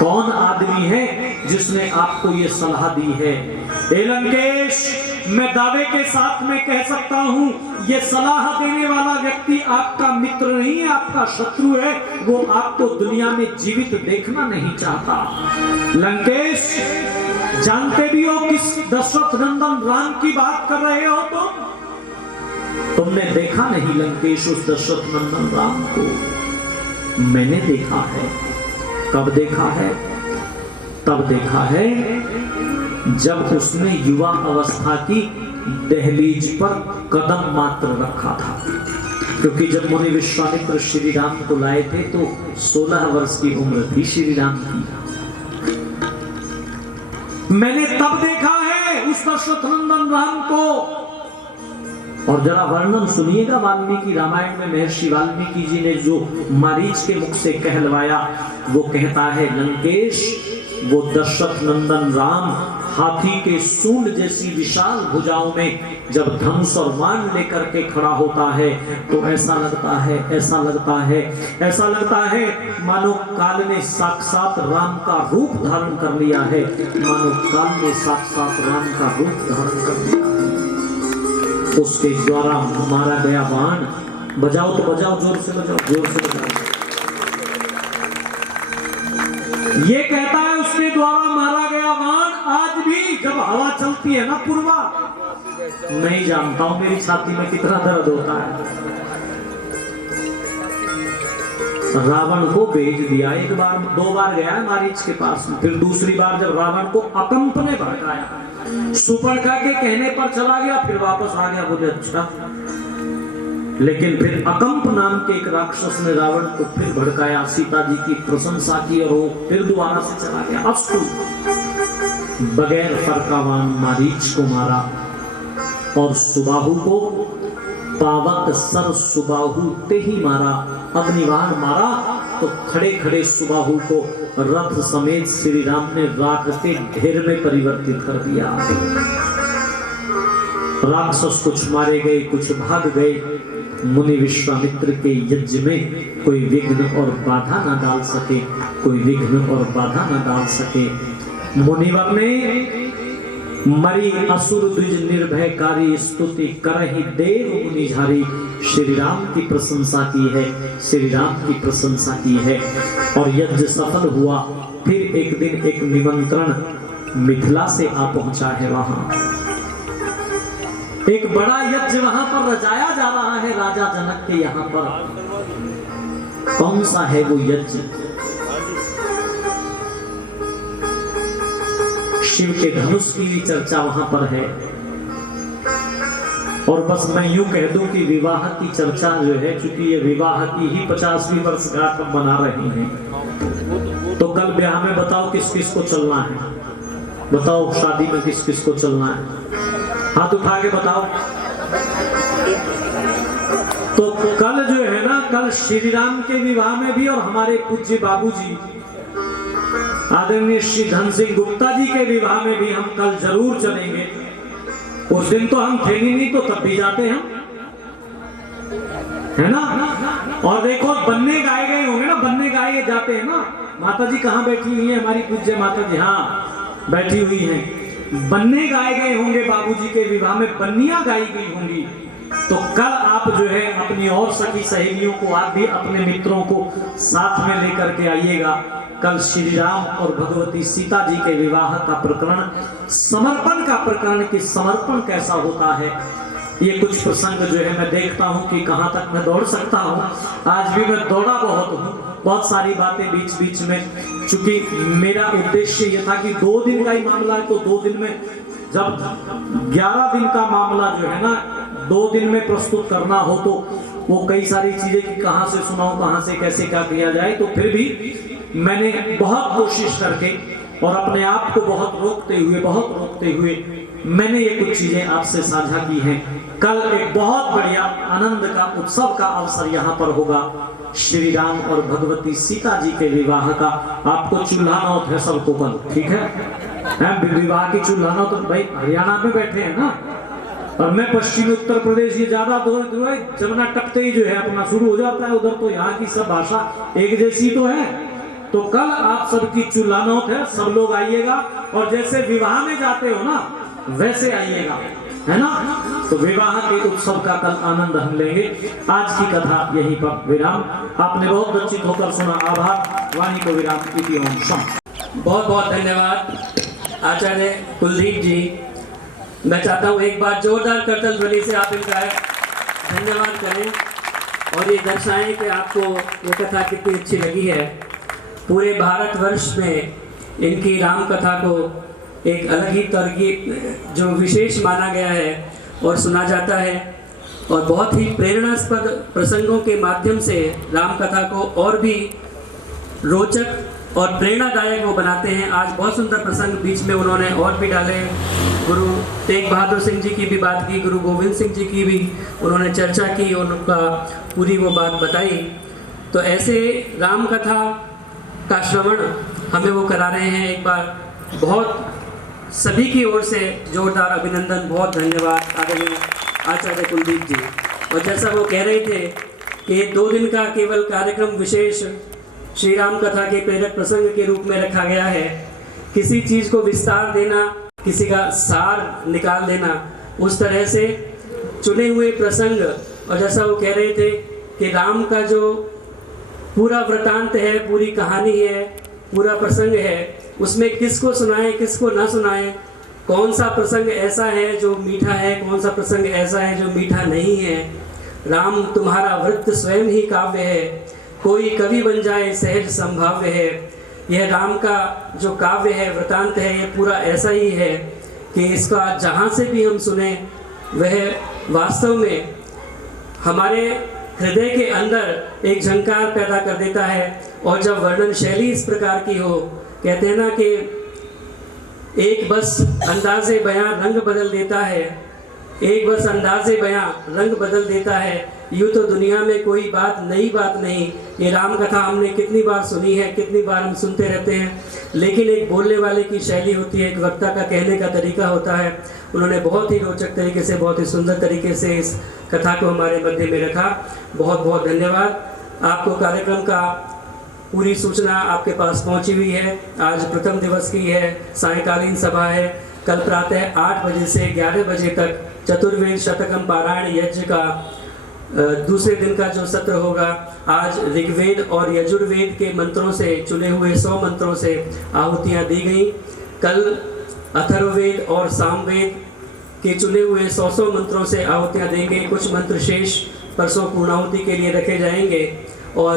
कौन आदमी है जिसने आपको ये सलाह दी है? ए लंकेश, मैं दावे के साथ में कह सकता हूं, ये सलाह देने वाला व्यक्ति आपका मित्र नहीं है, आपका शत्रु है। वो आपको दुनिया में जीवित देखना नहीं चाहता। लंकेश, जानते भी हो किस दशरथ नंदन राम की बात कर रहे हो तुमने देखा नहीं लंकेश उस दशरथ नंदन राम को? मैंने देखा है। कब देखा है? तब देखा है जब उसने युवा अवस्था की दहलीज पर कदम मात्र रखा था। क्योंकि जब मुनि विश्वामित्र श्री राम को लाए थे तो 16 वर्ष की उम्र थी श्री राम की। मैंने तब देखा है उस दशरथ नंदन राम को। और जरा वर्णन सुनिएगा वाल्मीकि रामायण में महर्षि वाल्मीकि जी ने जो मारीच के मुख से कहलवाया। वो कहता है, लंकेश, वो दशरथ नंदन राम हाथी के सूंड जैसी विशाल भुजाओं में जब धनुष और बाण लेकर के खड़ा होता है तो ऐसा लगता है मानो काल ने साक्षात राम का रूप धारण कर लिया है। मानो काल ने साक्षात राम का रूप धारण कर लिया है। उसके द्वारा मारा गया बाण, बजाओ तो बजाओ, जोर से बजाओ, जोर से बजाओ। ये कहता है उसके द्वारा मारा गया बाण आज भी जब हवा चलती है ना पूर्वा, नहीं जानता हूं मेरी छाती में कितना दर्द होता है। रावण को भेज दिया, एक बार 2 बार गया है मारीच के पास, फिर दूसरी बार जब रावण को अकंप ने भड़काया, सुपर्णखा के कहने पर चला गया, फिर वापस आ गया। बोले अच्छा। लेकिन फिर अकंप नाम के एक राक्षस ने रावण को फिर भड़काया, सीता जी की प्रशंसा की और वो फिर दोबारा से चला गया। अस्तु, बगैर फरकावान मारीच को मारा और सुबाहु को पावक सर सुबाहु ते ही मारा, अग्निवार मारा तो खड़े खड़े सुबाहु को रथ समेत श्री राम ने राख के ढेर में परिवर्तित कर दिया। राक्षस कुछ मारे गए, कुछ भाग गए। मुनि विश्वामित्र के यज्ञ में कोई विघ्न और बाधा न डाल सके, कोई विघ्न और बाधा न डाल सके। मुनिवर ने मरी असुर द्विज निर्भयकारी स्तुति करहि देव मुनिझारी, श्री राम की प्रशंसा की है, श्री राम की प्रशंसा की है। और यज्ञ सफल हुआ। फिर एक दिन एक निमंत्रण मिथिला से आ पहुंचा है। वहां एक बड़ा यज्ञ वहां पर रचाया जा रहा है राजा जनक के यहाँ पर। कौन सा है वो यज्ञ? शिव के धनुष की भी चर्चा वहां पर है। और बस मैं यूं कह दूं कि विवाह की चर्चा जो है, चूंकि ये विवाह की ही 50वीं वर्षगांठ हम मना रहे हैं, तो कल ब्याह में बताओ किस किस को चलना है, बताओ शादी में किस किस को चलना है, हाथ उठा के बताओ। तो कल जो है ना, कल श्री राम के विवाह में भी और हमारे पूज्य बाबूजी आदरणीय श्री धन सिंह गुप्ता जी के विवाह में भी हम कल जरूर चलेंगे। उस दिन तो हम थे नहीं, तो तब भी जाते हम, है ना। और देखो बन्ने गाए गए होंगे ना, बन्ने गाए जाते हैं ना। माता जी कहाँ बैठी हुई है हमारी पूज्य माता जी? हाँ बैठी हुई हैं। बन्ने गाए गए होंगे बाबूजी के विवाह में, बन्नियां गाई गई होंगी। तो कल आप जो है अपनी और सखी सहेलियों को, आप भी अपने मित्रों को साथ में लेकर के आइएगा। कल श्री राम और भगवती सीता जी के विवाह का प्रकरण, समर्पण का प्रकरण कि समर्पण कैसा होता है, ये कुछ प्रसंग जो है मैं देखता हूँ कि कहाँ तक मैं दौड़ सकता हूँ। आज भी मैं दौड़ा बहुत हूँ, बहुत सारी बातें बीच बीच में, चूंकि मेरा उद्देश्य ये था कि 2 दिन का ही मामला है, तो 2 दिन में, जब 11 दिन का मामला जो है ना 2 दिन में प्रस्तुत करना हो, तो वो कई सारी चीजें कि कहाँ से सुनाऊं, कहाँ से कैसे क्या किया जाए। तो फिर भी मैंने बहुत कोशिश करके और अपने आप को बहुत रोकते हुए मैंने ये कुछ चीजें आपसे साझा की हैं। कल एक बहुत बढ़िया आनंद का उत्सव का अवसर यहाँ पर होगा, श्री राम और भगवती सीता जी के विवाह का। आपको चूल्हा नौत है सबको कल, ठीक है? विवाह की चूल्हा नौत तो भाई हरियाणा में बैठे हैं ना, और मैं पश्चिमी उत्तर प्रदेश, ये ज्यादा दूर जमुना टपते ही जो है अपना शुरू हो जाता है उधर, तो यहाँ की सब भाषा एक जैसी तो है। तो कल आप सबकी चूल्हा नौत है, सब लोग आइएगा, और जैसे विवाह में जाते हो ना वैसे आइएगा, है ना। तो विवाह के उत्सव का कल आनंद हम लेंगे। आज की कथा यहीं पर विराम। आपने बहुत लज्जित होकर सुना, आभार। वाणी को विराम। बहुत बहुत धन्यवाद आचार्य कुलदीप जी। मैं चाहता हूँ एक बार जोरदार करतल ध्वनि से आप इनका धन्यवाद करें और ये दर्शाएं कि आपको ये कथा कितनी अच्छी लगी है। पूरे भारतवर्ष में इनकी राम कथा को एक अलग ही तरकीब जो विशेष माना गया है और सुना जाता है, और बहुत ही प्रेरणास्पद प्रसंगों के माध्यम से राम कथा को और भी रोचक और प्रेरणादायक वो बनाते हैं। आज बहुत सुंदर प्रसंग बीच में उन्होंने और भी डाले। गुरु तेग बहादुर सिंह जी की भी बात की, गुरु गोविंद सिंह जी की भी उन्होंने चर्चा की और उनका पूरी वो बात बताई। तो ऐसे राम कथा का श्रवण हमें वो करा रहे हैं। एक बार बहुत सभी की ओर से जोरदार अभिनंदन, बहुत धन्यवाद आदरणीय आचार्य कुलदीप जी। और जैसा वो कह रहे थे कि 2 दिन का केवल कार्यक्रम विशेष श्री राम कथा के प्रेरक प्रसंग के रूप में रखा गया है। किसी चीज़ को विस्तार देना, किसी का सार निकाल देना, उस तरह से चुने हुए प्रसंग, और जैसा वो कह रहे थे कि राम का जो पूरा वृतांत है, पूरी कहानी है, पूरा प्रसंग है, उसमें किसको सुनाएं किसको ना सुनाएं, कौन सा प्रसंग ऐसा है जो मीठा है, कौन सा प्रसंग ऐसा है जो मीठा नहीं है। राम तुम्हारा वृत्त स्वयं ही काव्य है, कोई कवि बन जाए सहज संभाव्य है। यह राम का जो काव्य है, वृतांत है, ये पूरा ऐसा ही है कि इसका जहाँ से भी हम सुने वह वास्तव में हमारे हृदय के अंदर एक झंकार पैदा कर देता है। और जब वर्णन शैली इस प्रकार की हो, कहते हैं ना कि एक बस अंदाज़े बयां रंग बदल देता है, एक बस अंदाज़े बयां रंग बदल देता है। यूँ तो दुनिया में कोई बात नई बात नहीं। ये राम कथा हमने कितनी बार सुनी है, कितनी बार हम सुनते रहते हैं, लेकिन एक बोलने वाले की शैली होती है, एक वक्ता का कहने का तरीका होता है। उन्होंने बहुत ही रोचक तरीके से, बहुत ही सुंदर तरीके से इस कथा को हमारे मध्य में रखा। बहुत बहुत धन्यवाद। आपको कार्यक्रम का पूरी सूचना आपके पास पहुंची हुई है। आज प्रथम दिवस की है, सायंकालीन सभा है। कल प्रातः 8 बजे से 11 बजे तक चतुर्वेद शतकम पारायण यज्ञ का दूसरे दिन का जो सत्र होगा। आज ऋग्वेद और यजुर्वेद के मंत्रों से, चुने हुए 100 मंत्रों से आहुतियाँ दी गई। कल अथर्ववेद और सामवेद के चुने हुए 100 मंत्रों से आहुतियाँ देंगे। कुछ मंत्र शेष परसों पूर्णाहुति के लिए रखे जाएंगे। और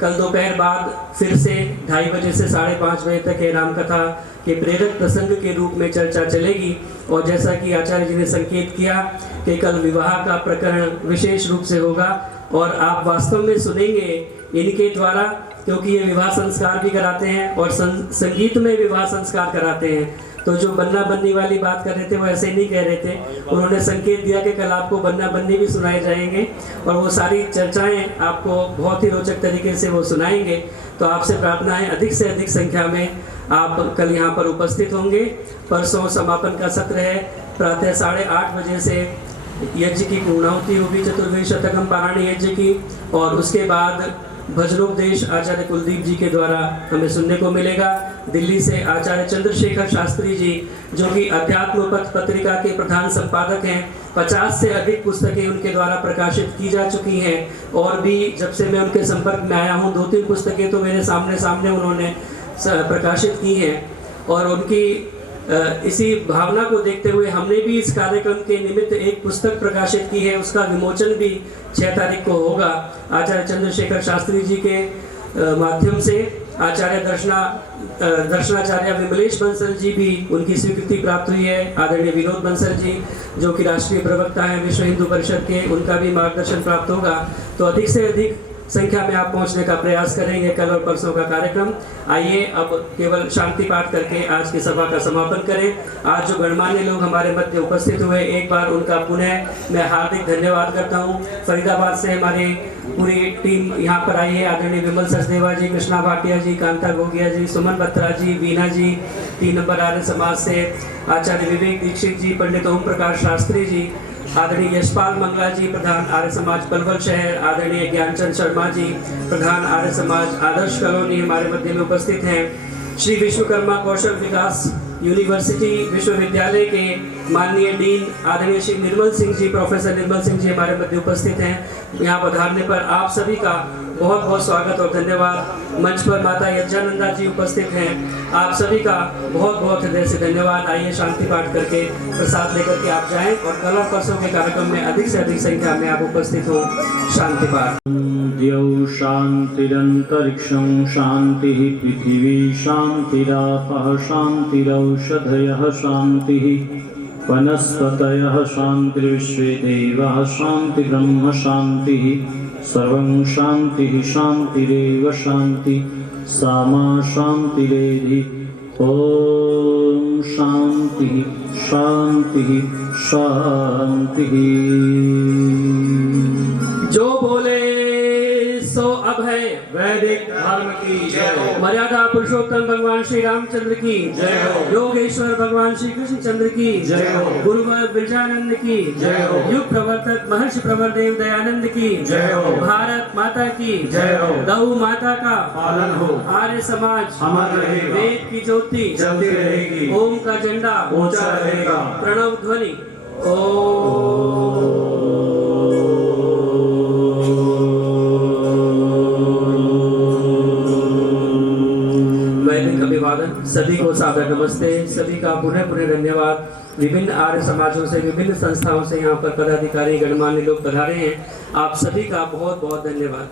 कल दोपहर बाद फिर से 2:30 बजे से 5:30 बजे तक राम कथा के प्रेरक प्रसंग के रूप में चर्चा चलेगी। और जैसा कि आचार्य जी ने संकेत किया कि कल विवाह का प्रकरण विशेष रूप से होगा और आप वास्तव में सुनेंगे इनके द्वारा, क्योंकि ये विवाह संस्कार भी कराते हैं और संगीत में विवाह संस्कार कराते हैं। तो जो बन्ना बन्नी वाली बात कर रहे थे वो ऐसे नहीं कह रहे थे, उन्होंने संकेत दिया कि कल आपको बन्ना बन्नी भी सुनाए जाएंगे और वो सारी चर्चाएं आपको बहुत ही रोचक तरीके से वो सुनाएंगे। तो आपसे प्रार्थना है अधिक से अधिक संख्या में आप कल यहाँ पर उपस्थित होंगे। परसों समापन का सत्र है, प्रातः 8:30 बजे से यज्ञ की पूर्णाहुति होगी, चतुर्वेद शतकम पारायण यज्ञ की, और उसके बाद भजनोपदेश आचार्य कुलदीप जी के द्वारा हमें सुनने को मिलेगा। दिल्ली से आचार्य चंद्रशेखर शास्त्री जी, जो कि अध्यात्म पथ पत्रिका के प्रधान संपादक हैं, 50 से अधिक पुस्तकें उनके द्वारा प्रकाशित की जा चुकी हैं और भी जब से मैं उनके संपर्क में आया हूँ 2-3 पुस्तकें तो मेरे सामने उन्होंने प्रकाशित की हैं। और उनकी इसी भावना को देखते हुए हमने भी इस कार्यक्रम के निमित्त एक पुस्तक प्रकाशित की है, उसका विमोचन भी 6 तारीख को होगा। आचार्य चंद्रशेखर शास्त्री जी के माध्यम से आचार्य दर्शनाचार्य विमलेश बंसल जी भी उनकी स्वीकृति प्राप्त हुई है। आदरणीय विनोद बंसल जी जो कि राष्ट्रीय प्रवक्ता हैं विश्व हिंदू परिषद के, उनका भी मार्गदर्शन प्राप्त होगा। तो अधिक से अधिक संख्या में आप पहुंचने का प्रयास करेंगे कल और परसों का कार्यक्रम। आइए अब केवल शांति पाठ करके आज की सभा का समापन करें। आज जो गणमान्य लोग हमारे मध्य उपस्थित हुए, एक बार उनका पुनः मैं हार्दिक धन्यवाद करता हूं। फरीदाबाद से हमारी पूरी टीम यहाँ पर आई है। आदरणीय विमल सचदेवा जी, कृष्णा भाटिया जी, कांता गोगिया जी, सुमन बत्रा जी, वीना जी, 3 नंबर आर्य समाज से आचार्य विवेक दीक्षित जी, पंडित ओम प्रकाश शास्त्री जी, आदरणीय यशपाल मंगला जी, प्रधान आर्य समाज पलवल शहर, आदरणीय ज्ञानचंद शर्मा जी, प्रधान आर्य समाज आदर्श कॉलोनी हमारे मध्य में उपस्थित हैं। श्री विश्वकर्मा कौशल विकास यूनिवर्सिटी विश्वविद्यालय के माननीय डीन आदरणीय श्री निर्मल सिंह जी, प्रोफेसर निर्मल सिंह जी हमारे मध्य उपस्थित हैं। यहाँ पधारने पर आप सभी का बहुत बहुत स्वागत और धन्यवाद। मंच पर माता यज्ञानंदा जी उपस्थित हैं, आप सभी का बहुत बहुत हृदय से धन्यवाद। आइए शांति पाठ करके प्रसाद लेकर के आप जाएं और कल और परसों के कार्यक्रम में अधिक से अधिक संख्या में आप उपस्थित हो। शांति पाठ। द्यौ शान्तिरन्तरिक्षं शान्तिः, पृथिवी शान्तिरापः शान्तिरौषधयः शान्तिः, वनस्पतयः शान्तिर्विश्वे देवाः शान्तिर्ब्रह्म शान्तिः, सर्वं शान्तिः शान्तिरेव शान्ति सामा शान्तिरेधि। ॐ शान्तिः शान्तिः शान्तिः। जो बोले सो अब है वैदिक धर्म की जय। मर्यादा पुरुषोत्तम भगवान श्री रामचंद्र की जय हो। योगेश्वर भगवान श्री कृष्ण चंद्र की जय हो। गुरुवर बिरजानंद की जय हो। युग प्रवर्तक महर्षि प्रवरदेव दयानंद की जय हो। भारत माता की जय हो। गौ माता का पालन हो। आर्य समाज अमर रहेगा। वेद की ज्योति जलती रहेगी। ओम का झंडा ऊंचा रहेगा। प्रणव ध्वनि ओम। सभी को सादर नमस्ते, सभी का पुनः धन्यवाद। विभिन्न आर्य समाजों से, विभिन्न संस्थाओं से यहाँ पर पदाधिकारी गणमान्य लोग पधारे हैं, आप सभी का बहुत बहुत धन्यवाद।